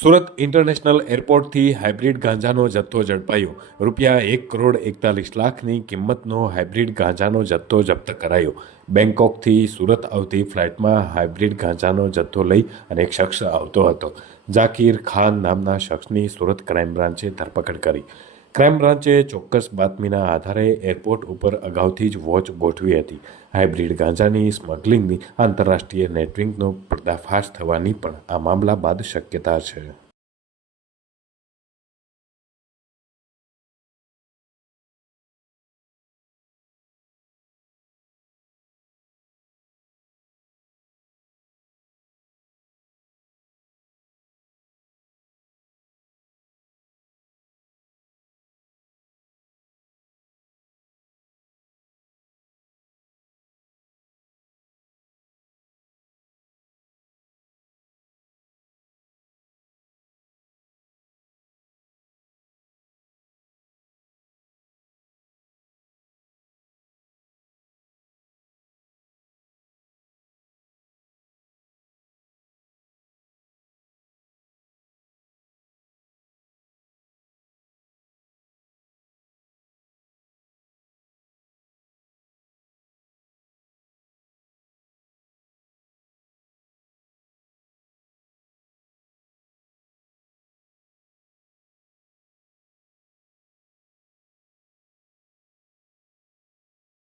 Surat international એરપોર્ટથી hybrid ગાંજાનો જથ્થો ઝડપાયો. રૂપિયા એક કરોડ એકતાલીસ લાખની કિંમતનો હાઇબ્રિડ ગાંજાનો જથ્થો જપ્ત કરાયો. બેંકોકથી સુરત આવતી ફ્લાઇટમાં હાઇબ્રિડ ગાંજાનો જથ્થો લઈ અને એક શખ્સ આવતો હતો. ઝાકીર ખાન નામના શખ્સની સુરત ક્રાઇમ બ્રાન્ચે ધરપકડ કરી. ક્રાઇમ બ્રાન્ચે ચોક્કસ બાતમીના આધારે એરપોર્ટ ઉપર અગાઉથી જ વોચ ગોઠવી હતી. હાઇબ્રિડ ગાંજાની સ્મગલિંગની આંતરરાષ્ટ્રીય નેટવર્કનો પર્દાફાશ થવાની પણ આ મામલા બાદ શક્યતા છે.